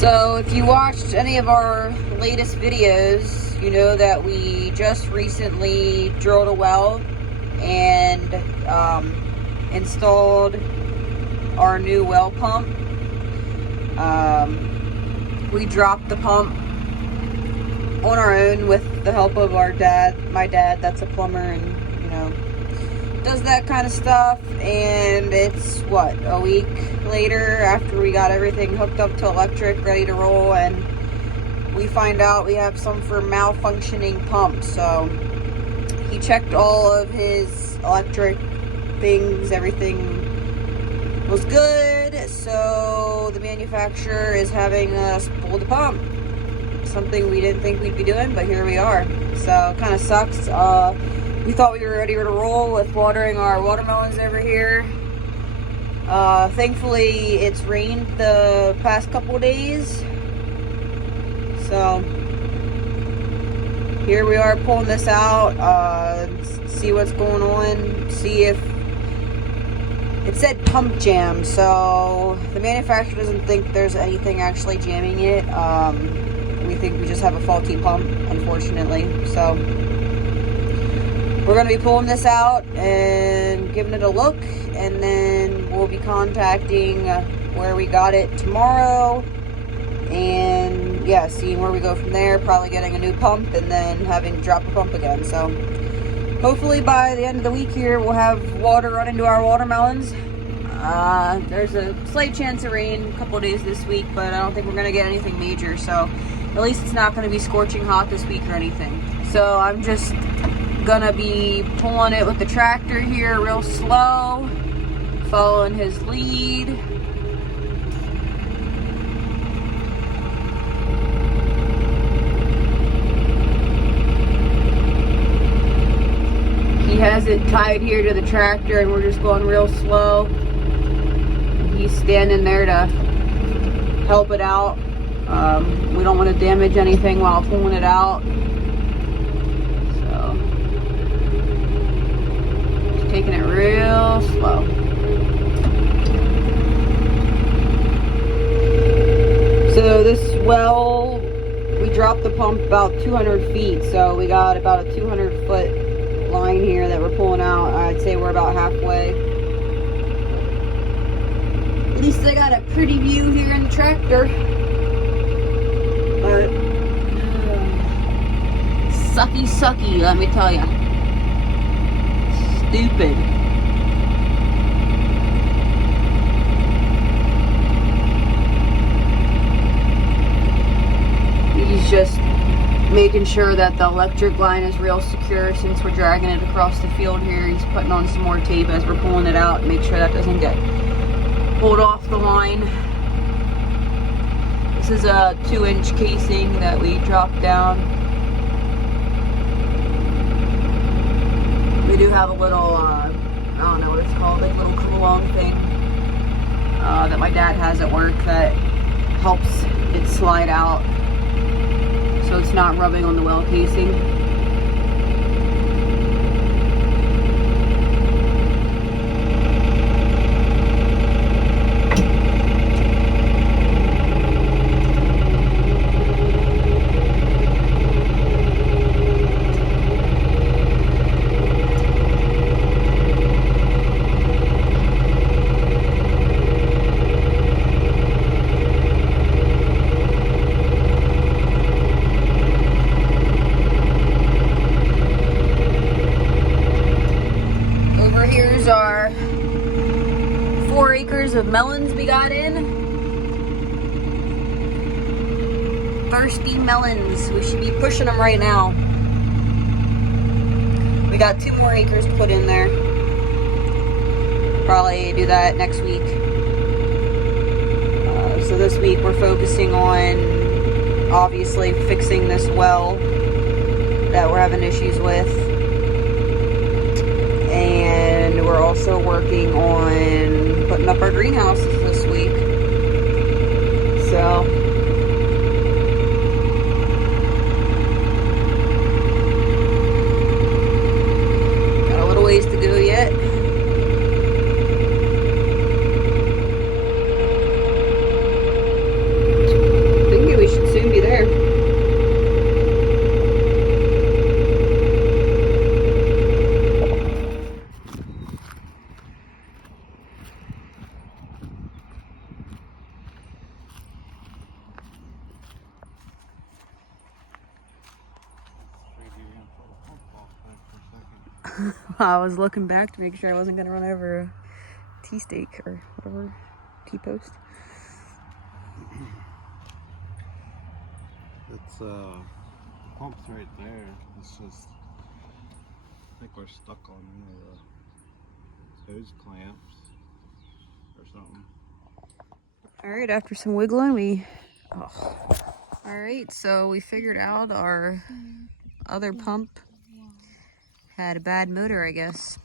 So if you watched any of our latest videos, you know that we just recently drilled a well and installed our new well pump. We dropped the pump on our own with the help of our dad, my dad, that's a plumber and, you know, does that kind of stuff. And it's what, a week later after we got everything hooked up to electric, ready to roll, and we find out we have some for malfunctioning pump. So he checked all of his electric things, everything was good. So the manufacturer is having us pull the pump. Something we didn't think we'd be doing, but here we are. So kind of sucks. We thought we were ready to roll with watering our watermelons over here. Thankfully it's rained the past couple days, so here we are pulling this out, see what's going on, see if it said pump jam, so the manufacturer doesn't think there's anything actually jamming it. We think we just have a faulty pump, unfortunately. So we're going to be pulling this out and giving it a look, and then we'll be contacting where we got it tomorrow, and yeah, seeing where we go from there, probably getting a new pump and then having to drop a pump again. So hopefully by the end of the week here we'll have water run into our watermelons. There's a slight chance of rain a couple of days this week, but I don't think we're going to get anything major, so at least it's not going to be scorching hot this week or anything. So I'm just gonna be pulling it with the tractor here real slow, following his lead. He has it tied here to the tractor and we're just going real slow. He's standing there to help it out. We don't want to damage anything while pulling it out. Taking it real slow. So this well, we dropped the pump about 200 feet, so we got about a 200-foot line here that we're pulling out. I'd say we're about halfway. At least I got a pretty view here in the tractor. But sucky, let me tell ya. Stupid. He's just making sure that the electric line is real secure since we're dragging it across the field here. He's putting on some more tape as we're pulling it out, make sure that doesn't get pulled off the line. This is a 2-inch casing that we dropped down. We do have a little, I don't know what it's called, like little come along thing that my dad has at work that helps it slide out so it's not rubbing on the well casing. Our 4 acres of melons we got in. Thirsty melons. We should be pushing them right now. We got 2 more acres put in there. Probably do that next week. So this week we're focusing on obviously fixing this well that we're having issues with. And we're also working on putting up our greenhouses this week. So got a little ways to go yet. I was looking back to make sure I wasn't gonna run over a T-stake or whatever, T-post. It's the pump's right there. It's just, I think we're stuck on one of the hose clamps or something. All right, after some wiggling, we. Oh. All right, so we figured out our other pump had a bad motor, I guess.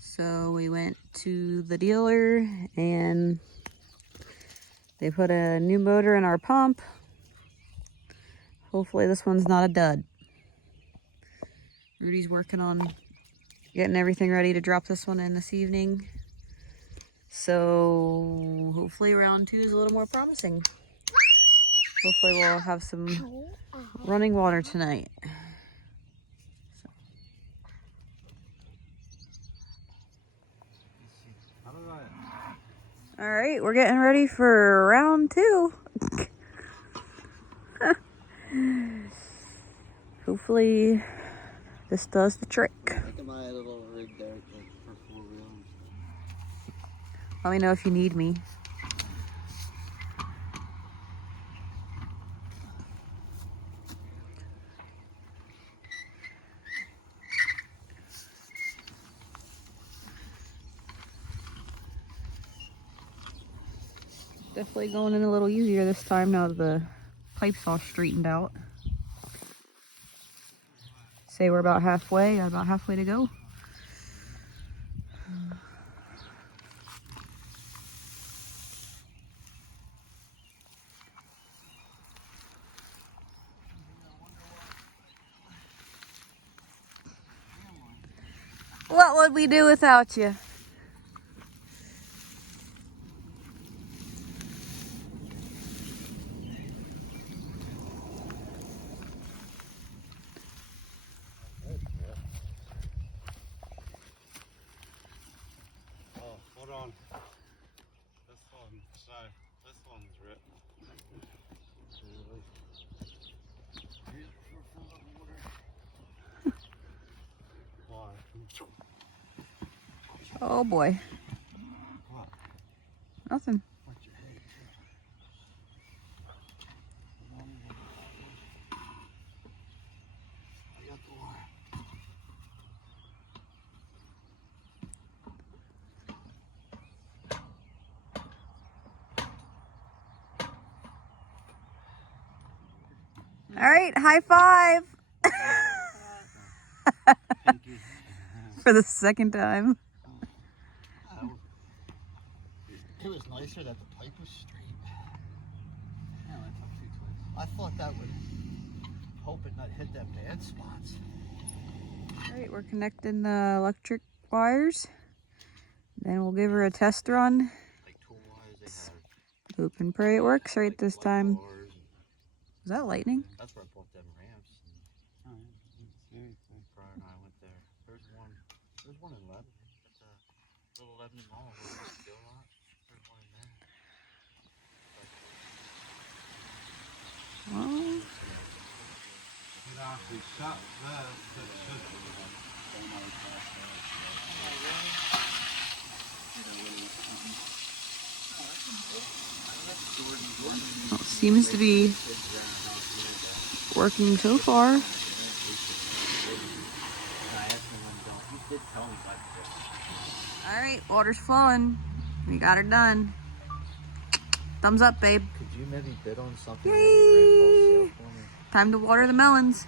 So we went to the dealer and they put a new motor in our pump. Hopefully this one's not a dud. Rudy's working on getting everything ready to drop this one in this evening. So hopefully round 2 is a little more promising. Hopefully we'll have some running water tonight. All right, we're getting ready for round 2. Hopefully this does the trick. Look at my little rig there for 4 wheels. Let me know if you need me. Definitely going in a little easier this time now that the pipe's all straightened out. Say we're about halfway, got about halfway to go. What would we do without you? Oh, hold on. This one's ripped. Why? Oh boy. What? Nothing. What's your head? I got the wire. All right, high five. For the second time. It was nicer that the pipe was straight. I thought that would hope it not hit them bad spots. All right, we're connecting the electric wires. Then we'll give her a test run. Like tool wires they have. Hope and pray it works right this time. Bars. Is that lightning? That's where I bought them ramps. Brian and I went there. There's one in Lebanon. That's a little Lebanon Mall where we used to go a lot. There's one in there. Oh. It actually shut Well, seems to be working so far. All right, water's flowing. We got her done. Thumbs up, babe. Could you maybe bid on something? Yay! Time to water the melons.